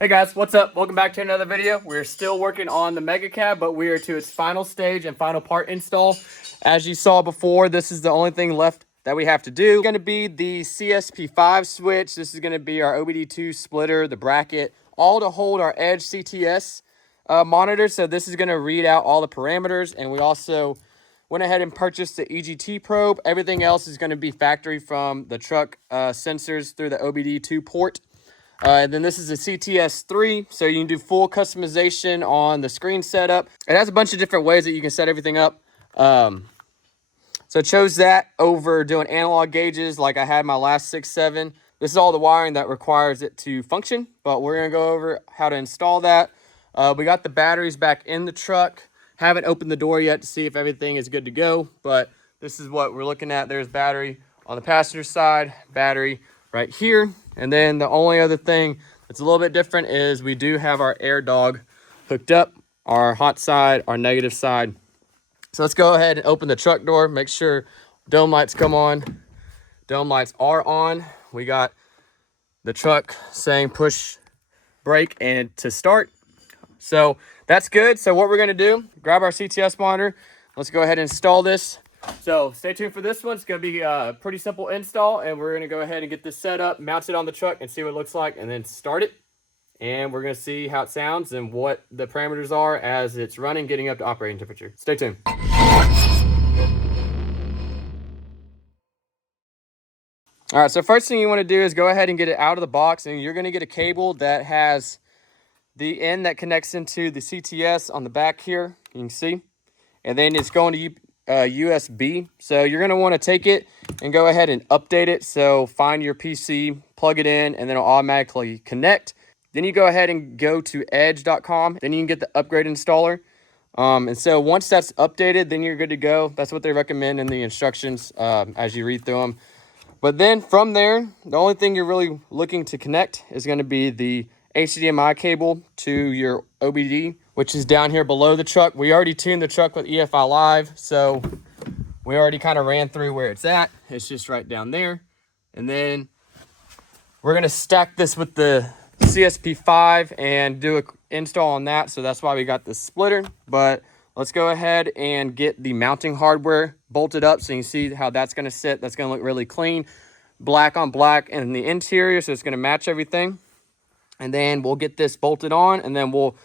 Hey guys, what's up? Welcome back to another video. We're still working on the Mega Cab, but we are to its final stage and final part install. As you saw before, this is the only thing left that we have to do. It's going to be the CSP4 switch. This is going to be our OBDII splitter, the bracket, all to hold our EDGE CTS monitor. So this is going to read out all the parameters, and we also went ahead and purchased the EGT probe. Everything else is going to be factory from the truck sensors through the OBDII port. And then this is a CTS3, so you can do full customization on the screen setup. It has a bunch of different ways that you can set everything up. So chose that over doing analog gauges like I had my last 6.7. This is all the wiring that requires it to function, but we're going to go over how to install that. We got the batteries back in the truck. Haven't opened the door yet to see if everything is good to go, but this is what we're looking at. There's battery on the passenger side, battery right here. And then the only other thing that's a little bit different is we do have our air dog hooked up, our hot side, our negative side. So let's go ahead and open the truck door, make sure dome lights come on. Dome lights are on. We got the truck saying push brake and to start. So that's good. So what we're gonna do, grab our CTS monitor. Let's go ahead and install this. So stay tuned for this one. It's going to be a pretty simple install, and we're going to go ahead and get this set up, mount it on the truck, and see what it looks like, and then start it. And we're going to see how it sounds and what the parameters are as it's running, getting up to operating temperature. Stay tuned. All right, so first thing you want to do is go ahead and get it out of the box, and you're going to get a cable that has the end that connects into the CTS on the back here. You can see. And then it's going to USB. So you're going to want to take it and go ahead and update it. So find your PC, plug it in, and then it'll automatically connect. Then you go ahead and go to edge.com. Then you can get the upgrade installer. And so once that's updated, then you're good to go. That's what they recommend in the instructions as you read through them. But then from there, the only thing you're really looking to connect is going to be the HDMI cable to your OBD, which is down here below the truck. We already tuned the truck with EFI Live, so we already kind of ran through where it's at. It's just right down there. And then we're going to stack this with the CSP5 and do an install on that. So that's why we got the splitter. But let's go ahead and get the mounting hardware bolted up so you can see how that's going to sit. That's going to look really clean, black on black in the interior, so it's going to match everything. And then we'll get this bolted on, and then we'll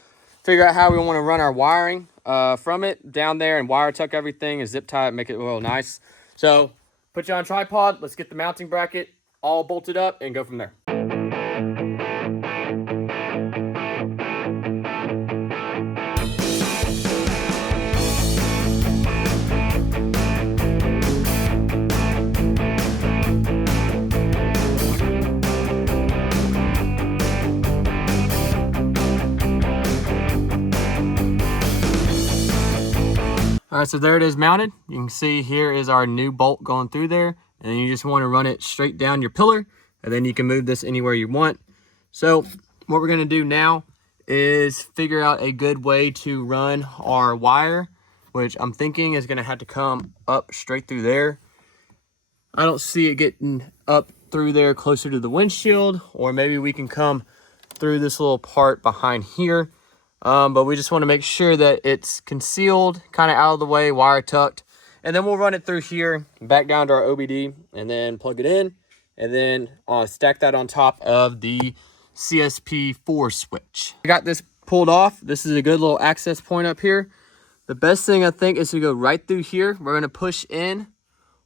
figure out how we want to run our wiring from it down there and wire tuck everything and zip tie it, make it real nice. So put you on tripod. Let's get the mounting bracket all bolted up and go from there. All right, so there it is mounted. You can see here is our new bolt going through there, and then you just want to run it straight down your pillar, and then you can move this anywhere you want. So what we're going to do now is figure out a good way to run our wire, which I'm thinking is going to have to come up straight through there. I don't see it getting up through there closer to the windshield, or maybe we can come through this little part behind here. But we just want to make sure that it's concealed, kind of out of the way, wire tucked. And then we'll run it through here, back down to our OBD, and then plug it in. And then stack that on top of the CSP4 switch. I got this pulled off. This is a good little access point up here. The best thing I think is to go right through here. We're going to push in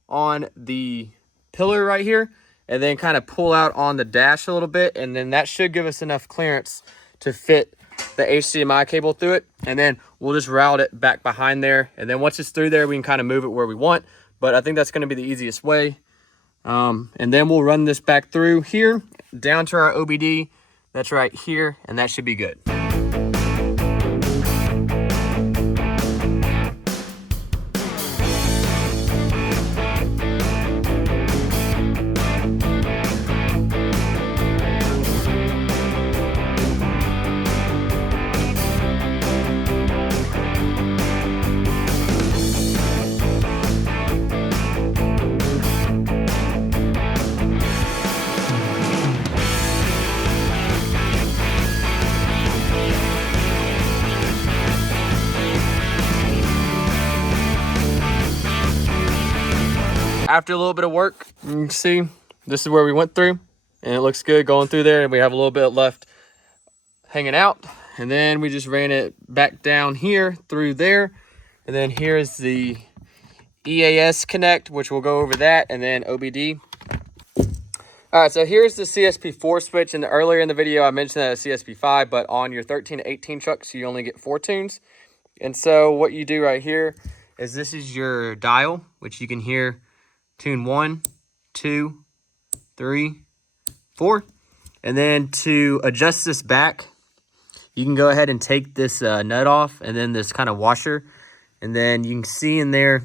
on the pillar right here, and then kind of pull out on the dash a little bit. And then that should give us enough clearance to fit the HDMI cable through it, and then we'll just route it back behind there, and then once it's through there we can kind of move it where we want. But I think that's going to be the easiest way. And then we'll run this back through here down to our OBD that's right here, and that should be good. after a little bit of work, you can see this is where we went through, and it looks good going through there, and we have a little bit left hanging out. And then we just ran it back down here through there, and then here's the EAS connect, which we'll go over that, and then OBD. All right, so here's the CSP4 switch, and earlier in the video I mentioned that it's CSP5, but on your 13 to 18 trucks you only get 4 tunes. And so what you do right here is this is your dial, which you can hear tune 1, 2, 3, 4. And then to adjust this back, you can go ahead and take this nut off, and then this kind of washer, and then you can see in there,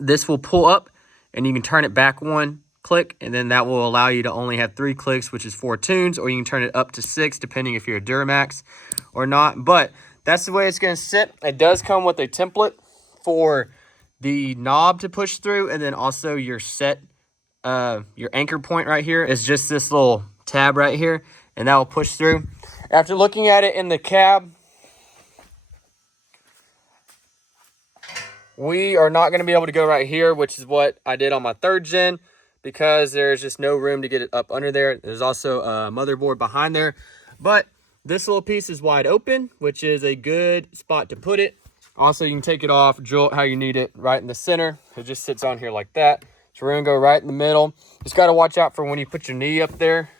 this will pull up, and you can turn it back 1 click, and then that will allow you to only have 3 clicks, which is 4 tunes, or you can turn it up to 6, depending if you're a Duramax or not. But that's the way it's going to sit. It does come with a template for the knob to push through, and then also your set, your anchor point right here is just this little tab right here, and that will push through. After looking at it in the cab, we are not going to be able to go right here, which is what I did on my 3rd gen, because there's just no room to get it up under there. There's also a motherboard behind there, but this little piece is wide open, which is a good spot to put it. Also, you can take it off, drill it how you need it, right in the center. It just sits on here like that. So we're going to go right in the middle. Just got to watch out for when you put your knee up there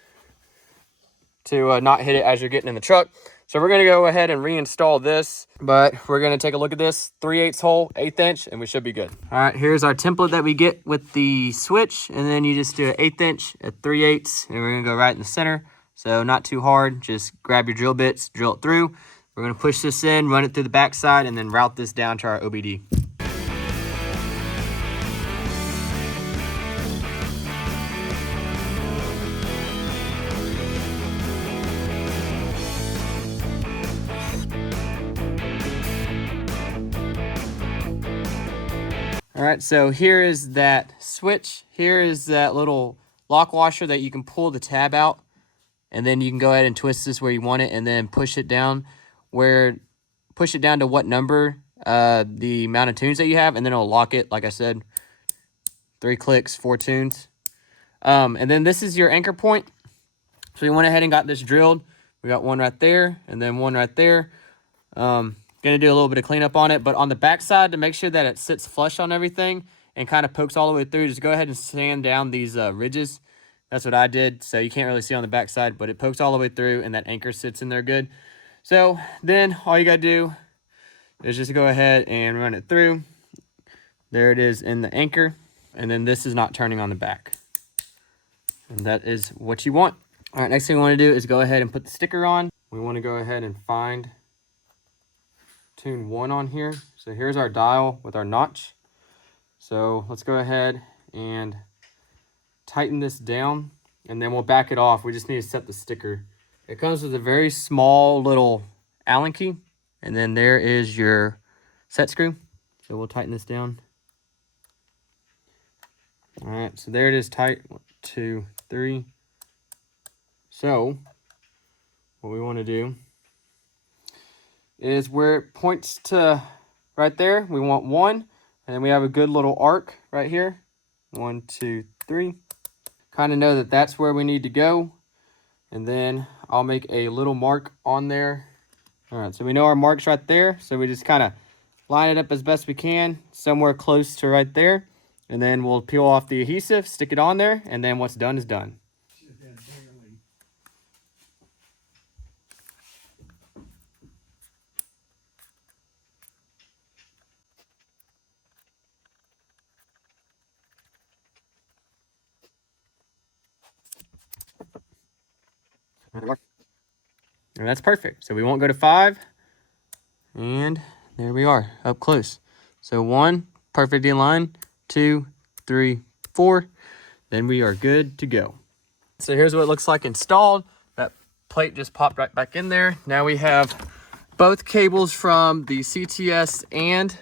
to not hit it as you're getting in the truck. So we're going to go ahead and reinstall this, but we're going to take a look at this 3/8 hole, 1/8 inch, and we should be good. All right, here's our template that we get with the switch, and then you just do an 1/8 inch at 3/8, and we're going to go right in the center. So not too hard, just grab your drill bits, drill it through. We're going to push this in, run it through the backside, and then route this down to our OBD. All right, so here is that switch. Here is that little lock washer that you can pull the tab out, and then you can go ahead and twist this where you want it, and then push it down to what number, the amount of tunes that you have, and then it'll lock it. Like I said, 3 clicks, 4 tunes. And then this is your anchor point. So we went ahead and got this drilled. We got one right there, and then one right there. Gonna do a little bit of cleanup on it, but on the back side, to make sure that it sits flush on everything and kind of pokes all the way through, just go ahead and sand down these ridges. That's what I did, so you can't really see on the back side, but it pokes all the way through, and that anchor sits in there good. So then all you gotta do is just go ahead and run it through. There it is in the anchor, and then this is not turning on the back. And that is what you want. All right, next thing we want to do is go ahead and put the sticker on. We want to go ahead and find tune 1 on here. So here's our dial with our notch. So let's go ahead and tighten this down, and then we'll back it off. We just need to set the sticker. It comes with a very small little Allen key, and then there is your set screw. So we'll tighten this down. All right, so there it is tight. 1, 2, 3. So what we want to do is where it points to right there, we want 1, and then we have a good little arc right here. 1, 2, 3. Kind of know that that's where we need to go, and then I'll make a little mark on there. All right, so we know our mark's right there, so we just kind of line it up as best we can, somewhere close to right there, and then we'll peel off the adhesive, stick it on there, and then what's done is done. And that's perfect. So we won't go to 5. And there we are, up close. So 1, perfect in line. 2, 3, 4. Then we are good to go. So here's what it looks like installed. That plate just popped right back in there. Now we have both cables from the CTS and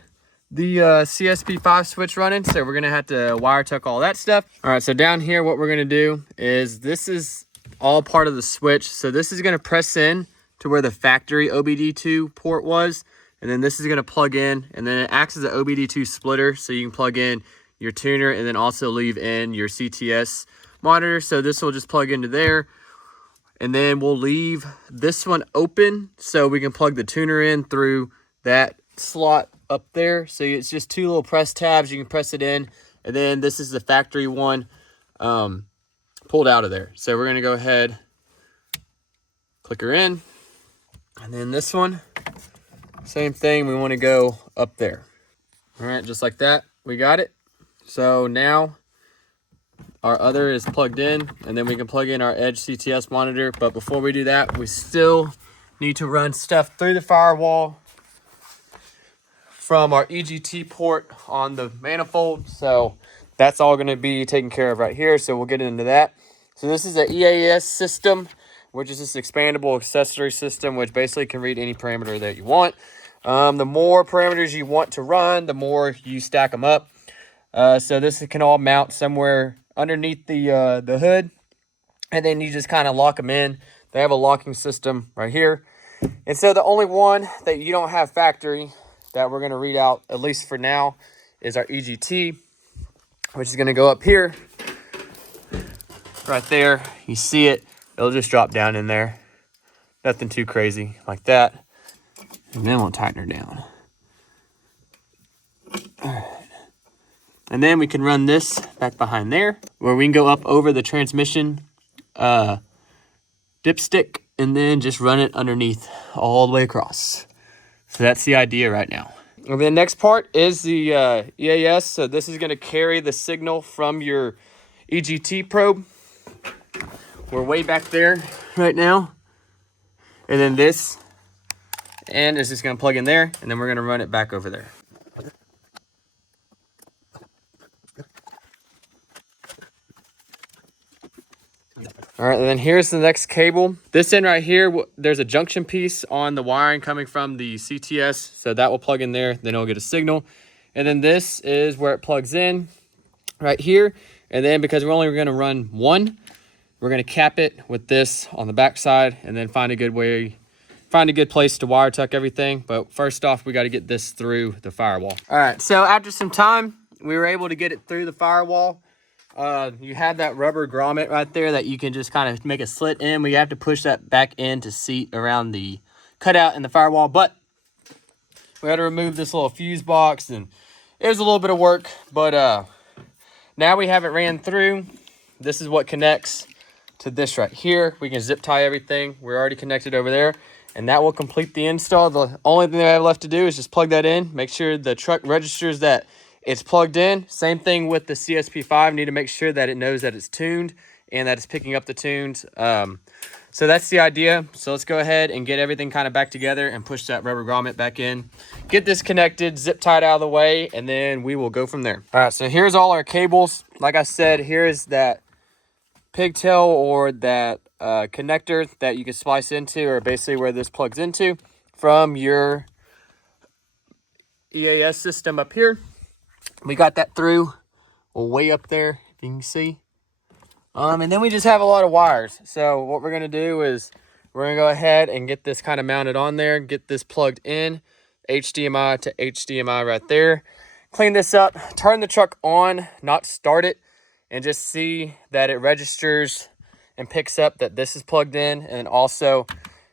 the CSP5 switch running. So we're going to have to wire tuck all that stuff. All right, so down here, what we're going to do is this is all part of the switch. So this is going to press in to where the factory OBDII port was, and then this is going to plug in, and then it acts as an OBDII splitter, so you can plug in your tuner, and then also leave in your CTS monitor. So this will just plug into there. And then we'll leave this one open so we can plug the tuner in through that slot up there. So it's just two little press tabs. You can press it in. And then this is the factory one pulled out of there. So we're going to go ahead, click her in. And then this one, same thing. We want to go up there. All right, just like that. We got it. So now our other is plugged in, and then we can plug in our EDGE CTS monitor. But before we do that, we still need to run stuff through the firewall from our EGT port on the manifold. So that's all going to be taken care of right here. So we'll get into that. So this is an EAS system, which is this expandable accessory system, which basically can read any parameter that you want. The more parameters you want to run, the more you stack them up. So this can all mount somewhere underneath the hood, and then you just kind of lock them in. They have a locking system right here. And so the only one that you don't have factory that we're going to read out, at least for now, is our EGT, which is going to go up here right there. You see it, it'll just drop down in there. Nothing too crazy like that. And then we'll tighten her down. All right. And then we can run this back behind there, where we can go up over the transmission dipstick and then just run it underneath all the way across. So that's the idea right now. And the next part is the EAS. So this is going to carry the signal from your EGT probe. We're way back there right now. And then this end is just going to plug in there, and then we're going to run it back over there. All right, and then here's the next cable. This end right here, there's a junction piece on the wiring coming from the CTS, so that will plug in there, then it'll get a signal. And then this is where it plugs in right here. And then because we're only going to run one, we're going to cap it with this on the back side, and then find a good place to wire tuck everything. But first off, we got to get this through the firewall. All right, so after some time, we were able to get it through the firewall. You have that rubber grommet right there that you can just kind of make a slit in. We have to push that back in to seat around the cutout in the firewall, but we had to remove this little fuse box, and it was a little bit of work, but now we have it ran through. This is what connects to this right here. We can zip tie everything. We're already connected over there, and that will complete the install. The only thing that I have left to do is just plug that in, make sure the truck registers that it's plugged in. Same thing with the CSP5. Need to make sure that it knows that it's tuned and that it's picking up the tunes. So that's the idea. So let's go ahead and get everything kind of back together and push that rubber grommet back in. Get this connected, zip tied out of the way, and then we will go from there. All right, so here's all our cables. Like I said, here's that pigtail or that connector that you can splice into, or basically where this plugs into from your EAS system up here. We got that through way up there, if you can see. And then we just have a lot of wires. So what we're going to do is we're going to go ahead and get this kind of mounted on there, get this plugged in, HDMI to HDMI right there. Clean this up, turn the truck on, not start it, and just see that it registers and picks up that this is plugged in, and also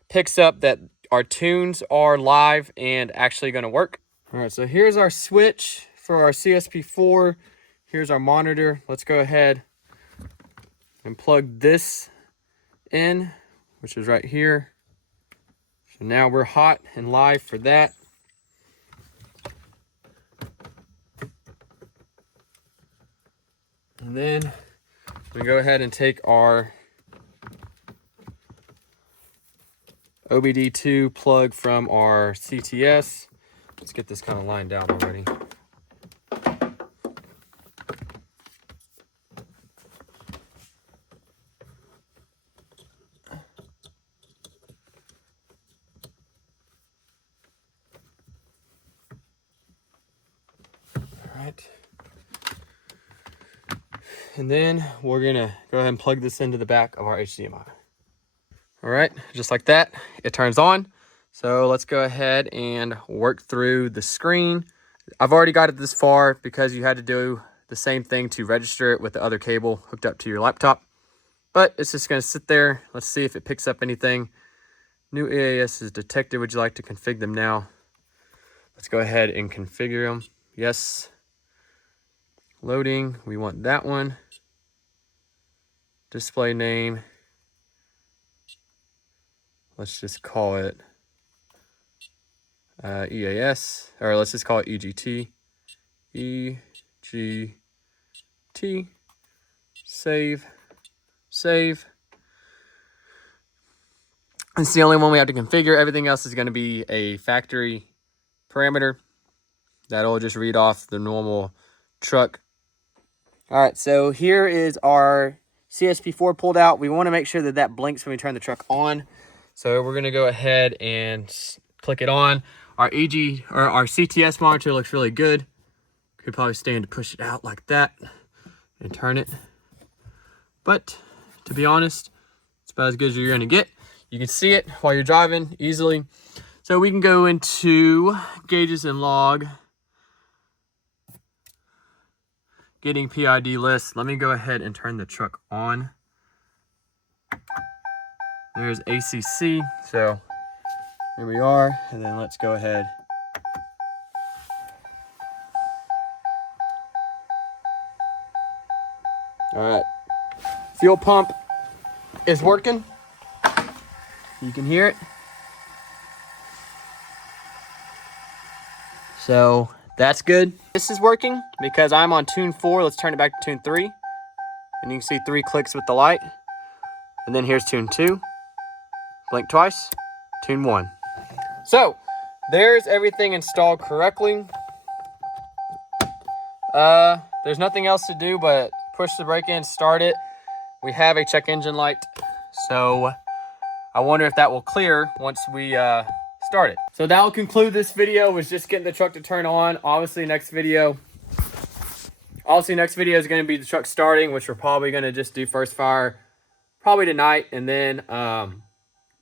picks up that our tunes are live and actually going to work. All right, so here's our switch for our CSP4. Here's our monitor. Let's go ahead and plug this in, which is right here. So now we're hot and live for that. And then we go ahead and take our OBDII plug from our CTS. Let's get this kind of lined out already. And then we're gonna go ahead and plug this into the back of our HDMI. All right, just like that, it turns on. So let's go ahead and work through the screen. I've already got it this far because you had to do the same thing to register it with the other cable hooked up to your laptop. But it's just going to sit there. Let's see if it picks up anything. New EAS is detected. Would you like to configure them now? Let's go ahead and configure them. Yes. Loading. We want that one. Display name. Let's just call it EAS, or let's just call it EGT. EGT. Save. Save. It's the only one we have to configure. Everything else is going to be a factory parameter that'll just read off the normal truck. All right, so here is our CSP4 pulled out. We want to make sure that that blinks when we turn the truck on. So we're going to go ahead and click it on. Our EDGE or our CTS monitor looks really good. Could probably stand to push it out like that and turn it. But to be honest, it's about as good as you're going to get. You can see it while you're driving easily. So we can go into gauges and log. Getting PID list. Let me go ahead and turn the truck on. There's ACC. So here we are. And then let's go ahead. All right. Fuel pump is working. You can hear it. So that's good. This is working because I'm on tune 4. Let's turn it back to tune 3. And you can see 3 clicks with the light. And then here's tune 2. Blink twice. Tune 1. So there's everything installed correctly. There's nothing else to do but push the brake in, start it. We have a check engine light. So I wonder if that will clear once we start it. So that will conclude this video, was just getting the truck to turn on. Obviously next video is going to be the truck starting, which we're probably going to just do first fire probably tonight, and then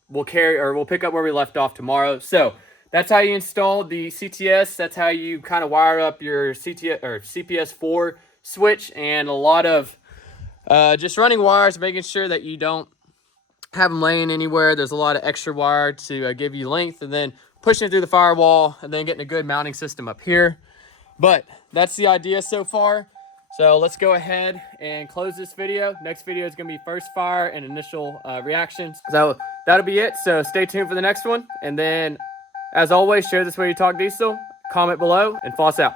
we'll pick up where we left off tomorrow. So that's how you install the CTS. That's how you kind of wire up your CTS or CPS4 switch, and a lot of just running wires, making sure that you don't have them laying anywhere. There's a lot of extra wire to give you length, and then pushing it through the firewall, and then getting a good mounting system up here. But that's the idea so far. So let's go ahead and close this video. Next video is going to be first fire and initial reactions. So that'll be it. So stay tuned for the next one. And then, as always, share this video, talk diesel, comment below, and floss out.